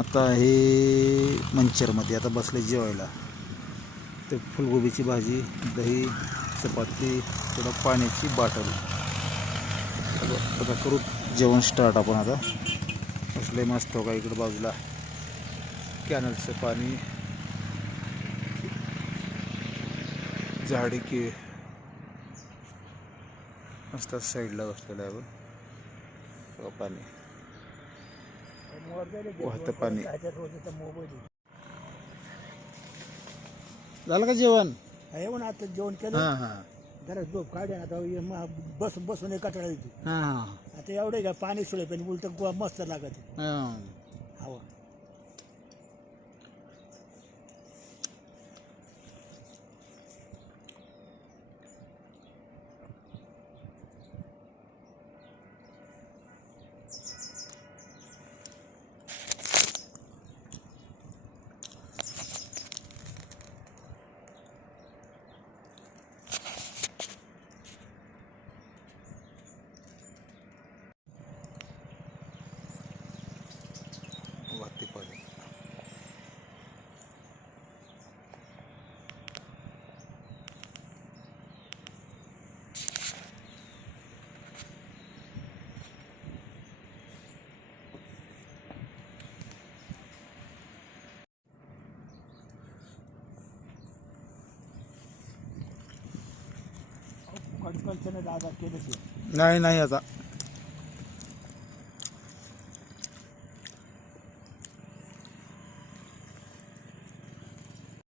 आता हे मंचरमध्ये आता बसले जेवायला. ते फुलगोबीची भाजी, दही, चपाती, थोडं पाण्याची बाटल. आता करू जेवण स्टार्ट आपण. आता बसले मस्त. का इकडं बाजूला कॅनलचं पाणी, झाडी की मस्त साईडला बसलेलं आहे. बघ पाणी वाहतं पाणी. झालं का जेवण? येऊन आता जेवण केलं. हां हां जरा झोप काढे. आता बसून बसून कटाळा येतो. हां आता एवढे का पाणी सुळे पण उलट मस्त लागत हां. हवा. वाहते पाणी. कडकडचं दादा केलं. नाही नाही आता